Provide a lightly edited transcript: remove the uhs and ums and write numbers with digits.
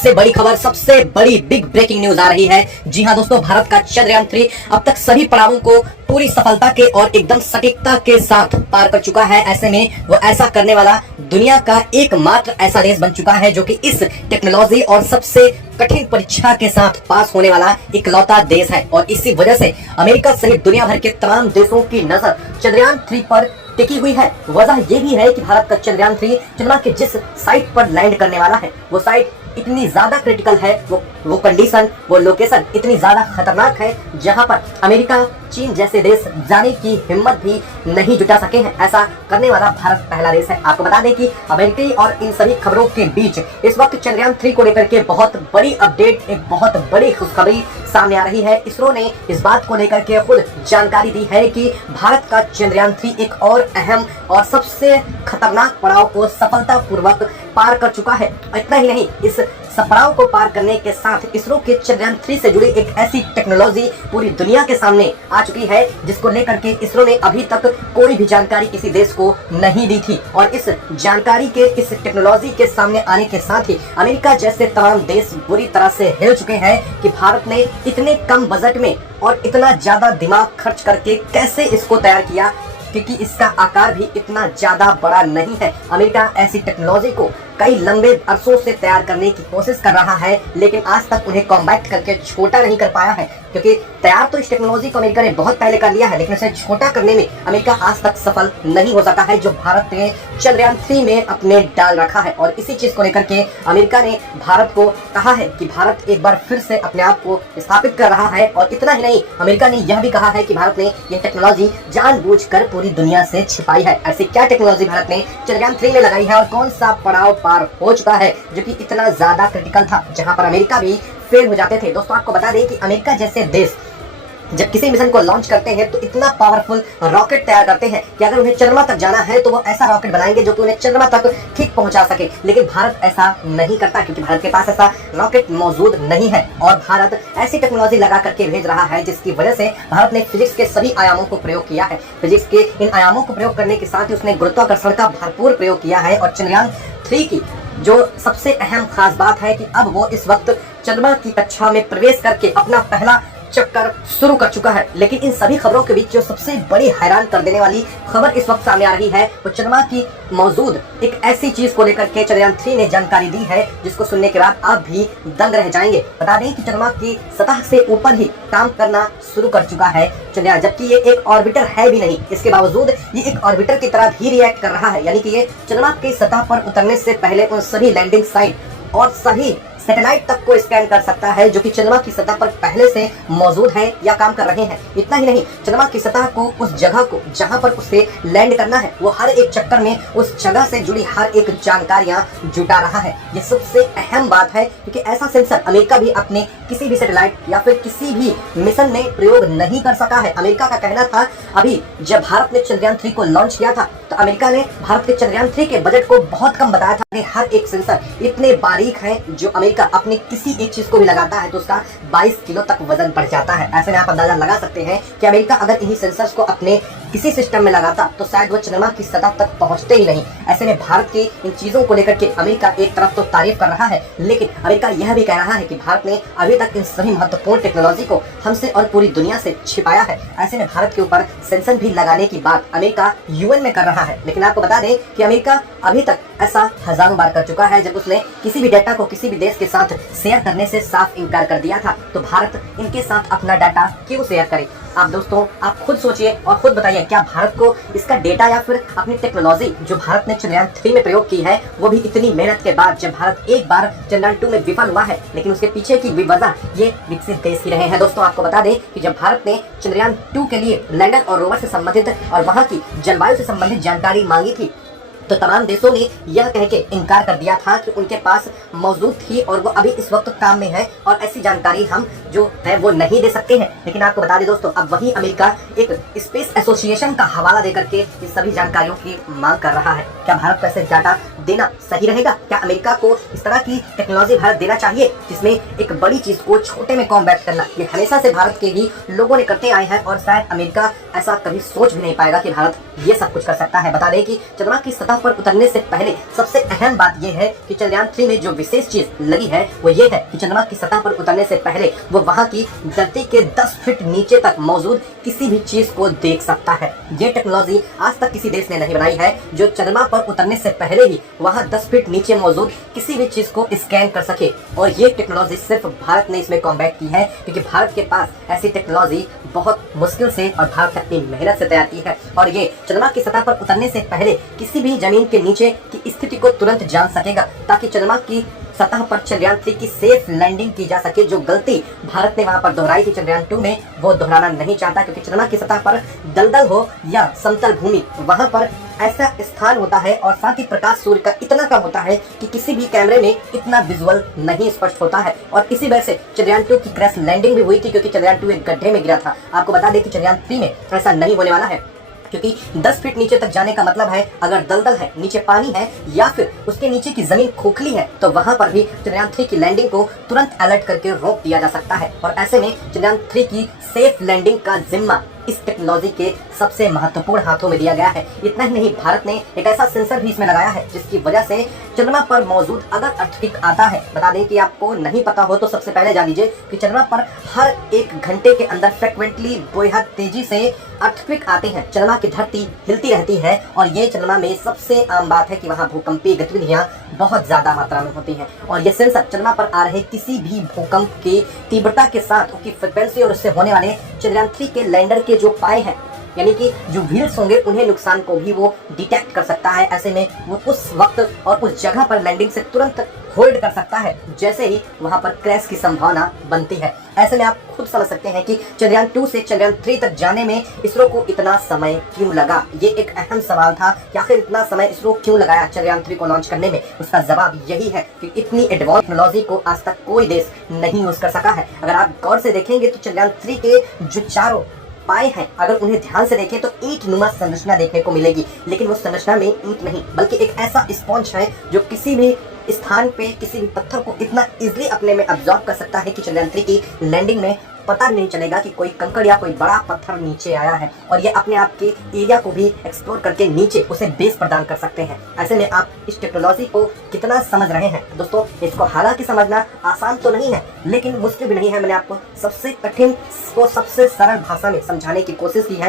सबसे बड़ी खबर, सबसे बड़ी बिग ब्रेकिंग न्यूज आ रही है। जी हां दोस्तों, भारत का चंद्रयान 3 अब तक सभी पड़ावों को पूरी सफलता के और एकदम सटीकता के साथ पार कर चुका है। ऐसे में वो ऐसा करने वाला दुनिया का एकमात्र ऐसा देश बन चुका है जो कि इस टेक्नोलॉजी और सबसे कठिन परीक्षा के साथ पास होने वाला इकलौता देश है। और इसी वजह से अमेरिका सहित दुनिया भर के तमाम देशों की नजर चंद्रयान 3 पर टिकी हुई है। वजह ये भी है कि भारत का चंद्रयान 3 चंद्रमा के जिस साइट पर लैंड करने वाला है वो साइट इतनी ज्यादा क्रिटिकल है, वो कंडीशन, वो लोकेशन इतनी ज्यादा खतरनाक है जहां पर अमेरिका, चीन जैसे देश जाने की हिम्मत भी नहीं जुटा सके हैं। ऐसा करने वाला भारत पहला देश है। आपको बता दें कि अमेरिकी और इन सभी खबरों के बीच इस वक्त चंद्रयान 3 को लेकर के बहुत बड़ी अपडेट, एक बहुत बड़ी खुशखबरी सामने आ रही है। इसरो ने इस बात को लेकर के खुद जानकारी दी है कि भारत का चंद्रयान 3 एक और अहम और सबसे खतरनाक पड़ाव को सफलतापूर्वक पार कर चुका है। इतना ही नहीं, इस पड़ाव को पार करने के साथ इसरो के चंद्रयान 3 से जुड़ी एक ऐसी टेक्नोलॉजी पूरी दुनिया के सामने आ चुकी है जिसको लेकर के इसरो ने अभी तक कोई भी जानकारी किसी देश को नहीं दी थी। और इस जानकारी के, इस टेक्नोलॉजी के सामने आने के साथ ही अमेरिका जैसे तमाम देश बुरी तरह से हिल चुके हैं कि भारत ने इतने कम बजट में और इतना ज्यादा दिमाग खर्च करके कैसे इसको तैयार किया, क्योंकि इसका आकार भी इतना ज्यादा बड़ा नहीं है। अमेरिका ऐसी टेक्नोलॉजी को कई लंबे अरसों से तैयार करने की कोशिश कर रहा है, लेकिन आज तक उन्हें कॉम्पैक्ट करके छोटा नहीं कर पाया है। क्योंकि तैयार तो इस टेक्नोलॉजी को अमेरिका ने बहुत पहले कर लिया है, लेकिन उसे छोटा करने में अमेरिका आज तक सफल नहीं हो सका है, जो भारत ने चंद्रयान 3 में अपने डाल रखा है। और इसी चीज को लेकर के अमेरिका ने भारत को कहा है कि भारत एक बार फिर से अपने आप को स्थापित कर रहा है। और इतना ही नहीं, अमेरिका ने यह भी कहा है कि भारत ने यह टेक्नोलॉजी जानबूझकर पूरी दुनिया से छिपाई है। ऐसी क्या टेक्नोलॉजी भारत ने चंद्रयान 3 में लगाई है और कौन सा पड़ाव पार हो चुका है जो कि इतना ज्यादा क्रिटिकल था, जहां पर अमेरिका भी फेल हो जाते थे। दोस्तों, आपको बता दें कि अमेरिका जैसे देश जब किसी मिशन को लॉन्च करते हैं तो इतना पावरफुल रॉकेट तैयार करते हैं कि अगर उन्हें चंद्रमा तक जाना है तो वो ऐसा रॉकेट बनाएंगे जो कि उन्हें चंद्रमा तक ठीक पहुंचा सके। लेकिन भारत ऐसा नहीं करता, क्योंकि भारत के पास ऐसा रॉकेट मौजूद नहीं है। और भारत ऐसी टेक्नोलॉजी लगा करके भेज रहा है जिसकी वजह से भारत ने फिजिक्स के सभी आयामों को प्रयोग किया है। फिजिक्स के इन आयामों को प्रयोग करने के साथ ही उसने गुरुत्वाकर्षण का भरपूर प्रयोग किया है। और चंद्रयान 3 की जो सबसे अहम खास बात है कि अब वो इस वक्त चंद्रमा की कक्षा में प्रवेश करके अपना पहला चक्कर शुरू कर चुका है। लेकिन इन सभी खबरों के बीच जो सबसे बड़ी हैरान कर देने वाली खबर इस वक्त सामने आ रही है वो चंद्रमा की मौजूद एक ऐसी चीज को लेकर के चंद्रयान 3 ने जानकारी दी है जिसको सुनने के बाद आप भी दंग रह जाएंगे। बता दें कि चंद्रमा की सतह से ऊपर ही काम करना शुरू कर चुका है चंद्रयान, जबकि ये एक ऑर्बिटर है भी नहीं। इसके बावजूद ये एक ऑर्बिटर की तरह भी रिएक्ट कर रहा है, यानी कि ये चंद्रमा की सतह पर उतरने से पहले उन सभी लैंडिंग साइट और सभी सैटेलाइट तक को स्कैन कर सकता है जो कि चंद्रमा की सतह पर पहले से मौजूद है या काम कर रहे हैं। इतना ही नहीं, चंद्रमा की सतह को, उस जगह को जहां पर उसे लैंड करना है, वो हर एक चक्कर में उस जगह से जुड़ी हर एक जानकारियां जुटा रहा है। ये सबसे अहम बात है, क्योंकि ऐसा सेंसर अमेरिका भी अपने किसी भी सैटेलाइट या फिर किसी भी मिशन में प्रयोग नहीं कर सका है। अमेरिका का कहना था, अभी जब भारत ने चंद्रयान 3 को लॉन्च किया था तो अमेरिका ने भारत के चंद्रयान 3 के बजट को बहुत कम बताया था कि हर एक सेंसर इतने बारीक है जो अमेरिका अपनी किसी एक चीज को भी लगाता है तो उसका 22 किलो तक वजन बढ़ जाता है। ऐसे में आप अंदाजा लगा सकते हैं कि अमेरिका अगर इन्हीं सेंसर्स को अपने किसी सिस्टम में लगाता तो शायद वो चंद्रमा की सतह तक पहुंचते ही नहीं। ऐसे में भारत की इन चीजों को लेकर के अमेरिका एक तरफ तो तारीफ कर रहा है, लेकिन अमेरिका यह भी कह रहा है कि भारत ने अभी तक इन सभी महत्वपूर्ण टेक्नोलॉजी को हमसे और पूरी दुनिया से छिपाया है। ऐसे में भारत के ऊपर सेंसर भी लगाने की बात अमेरिका यूएन में कर रहा है। लेकिन आपको बता दें कि अमेरिका अभी तक ऐसा हजारों बार कर चुका है। जब उसने किसी भी डेटा को किसी भी देश के साथ शेयर करने से साफ इनकार कर दिया था, तो भारत इनके साथ अपना डाटा क्यों शेयर करे? आप दोस्तों, आप खुद सोचिए और खुद बताइए, क्या भारत को इसका डेटा या फिर अपनी टेक्नोलॉजी जो भारत ने चंद्रयान 3 में प्रयोग की है, वो भी इतनी मेहनत के बाद, जब भारत एक बार चंद्रयान 2 में विफल हुआ है, लेकिन उसके पीछे की भी वजह ये विकसित देश ही रहे हैं। दोस्तों, आपको बता दें कि जब भारत ने चंद्रयान 2 के लिए लैंडर और रोवर से संबंधित और वहाँ की जलवायु से संबंधित जानकारी मांगी थी, तो तमाम देशों ने यह कह के इनकार कर दिया था कि उनके पास मौजूद थी और वो अभी इस वक्त काम में है और ऐसी जानकारी हम जो है वो नहीं दे सकते हैं। लेकिन आपको बता दें दोस्तों, अब वही अमेरिका एक स्पेस एसोसिएशन का हवाला देकर के इस सभी जानकारियों की मांग कर रहा है। क्या भारत को ऐसे डाटा देना सही रहेगा? क्या अमेरिका को इस तरह की टेक्नोलॉजी भारत देना चाहिए जिसमें एक बड़ी चीज को छोटे में कॉम्पैक्ट करना? ये हमेशा से भारत के ही लोगों ने करते आए हैं और शायद अमेरिका ऐसा कभी सोच भी नहीं पाएगा कि भारत ये सब कुछ कर सकता है। बता दें कि चंद्रमा की सतह पर उतरने से पहले सबसे अहम बात यह है कि चंद्रयान 3 में जो विशेष चीज लगी है वो ये है कि चंद्रमा की सतह पर उतरने से पहले वो वहां की धरती के 10 फीट नीचे तक मौजूद किसी भी चीज को देख सकता है। ये टेक्नोलॉजी आज तक किसी देश ने नहीं बनाई है जो चंद्रमा पर उतरने से पहले ही वहां 10 फीट नीचे मौजूद किसी भी चीज को स्कैन कर सके। और ये टेक्नोलॉजी सिर्फ भारत ने इसमें कॉम्बैट की है, क्योंकि भारत के पास ऐसी टेक्नोलॉजी बहुत मुश्किल से और भारत अपनी मेहनत से तैयार की है। और ये चंद्रमा की सतह पर उतरने से पहले किसी भी जमीन के नीचे की स्थिति को तुरंत जान सकेगा, ताकि चंद्रमा की सतह पर चंद्रयान 3 की सेफ लैंडिंग की जा सके। जो गलती भारत ने वहां पर दोहराई थी चंद्रयान 2 में, वो दोहराना नहीं चाहता, क्योंकि चंद्रमा की सतह पर दलदल हो या समतल भूमि, वहां पर ऐसा स्थान होता है और साथ ही प्रकाश सूर्य का इतना कम होता है कि किसी भी कैमरे में इतना विजुअल नहीं स्पष्ट होता है। और इसी वजह से चंद्रयान 2 की क्रैश लैंडिंग भी हुई थी, क्योंकि चंद्रयान 2 एक गड्ढे में गिरा था। आपको बता दें कि चंद्रयान 3 में ऐसा नहीं होने वाला है, क्योंकि 10 फीट नीचे तक जाने का मतलब है अगर दलदल है, नीचे पानी है या फिर उसके नीचे की जमीन खोखली है, तो वहां पर भी चंद्रयान 3 की लैंडिंग को तुरंत अलर्ट करके रोक दिया जा सकता है। और ऐसे में चंद्रयान 3 की सेफ लैंडिंग का जिम्मा इस टेक्नोलॉजी के सबसे महत्वपूर्ण हाथों में दिया गया है। इतना ही नहीं, भारत ने एक ऐसा सेंसर भी इसमें लगाया है जिसकी वजह से चंद्रमा पर मौजूद अगर अर्थक्वेक आता है, बता दें कि आपको नहीं पता हो तो सबसे पहले जान लीजिए कि चंद्रमा पर हर 1 घंटे के अंदर फ्रिक्वेंटली बेहद तेजी से अर्थक्वेक आते हैं। चंद्रमा की धरती हिलती रहती है और ये चंद्रमा में सबसे आम बात है कि वहाँ भूकंपीय गतिविधियां बहुत ज्यादा मात्रा में होती हैं। और ये सेंसर चंद्रमा पर आ रहे किसी भी भूकंप की तीव्रता के साथ उसकी फ्रिक्वेंसी और उससे होने वाले चंद्रयान 3 के लैंडर के जो पाए हैं, यानी कि जो व्हील्स होंगे, उन्हें नुकसान को भी वो डिटेक्ट कर सकता है। ऐसे में वो उस वक्त और उस जगह पर लैंडिंग से तुरंत होल्ड कर सकता है जैसे ही वहां पर क्रैश की संभावना बनती है। ऐसे में आप खुद समझ सकते हैं कि चंद्रयान 2 से चंद्रयान 3 तक जाने में इसरो को इतना समय क्यों लगा। ये एक अहम सवाल था कि आखिर इतना समय इसरो क्यों लगाया चंद्रयान 3 को लॉन्च करने में। उसका जवाब यही है कि इतनी एडवांस टेक्नोलॉजी को आज तक कोई देश नहीं यूज कर सका है। अगर आप गौर से देखेंगे तो चंद्रयान 3 के जो चारों पाए हैं, अगर उन्हें ध्यान से देखें तो ईंट नुमा संरचना देखने को मिलेगी, लेकिन वो संरचना में ईंट नहीं बल्कि एक ऐसा स्पंज है जो किसी भी स्थान पे किसी भी पत्थर को इतना इजीली अपने में अब्सॉर्ब कर सकता है कि चंद्रयान 3 की लैंडिंग में पता नहीं चलेगा कि कोई कंकड़ या कोई बड़ा पत्थर नीचे आया है। और ये अपने आप के एरिया को भी एक्सप्लोर करके नीचे उसे बेस प्रदान कर सकते हैं। ऐसे में आप इस टेक्नोलॉजी को कितना समझ रहे हैं दोस्तों। इसको हालांकि समझना आसान तो नहीं है, लेकिन मुश्किल भी नहीं है। मैंने आपको सबसे कठिन को सबसे सरल भाषा में समझाने की कोशिश की है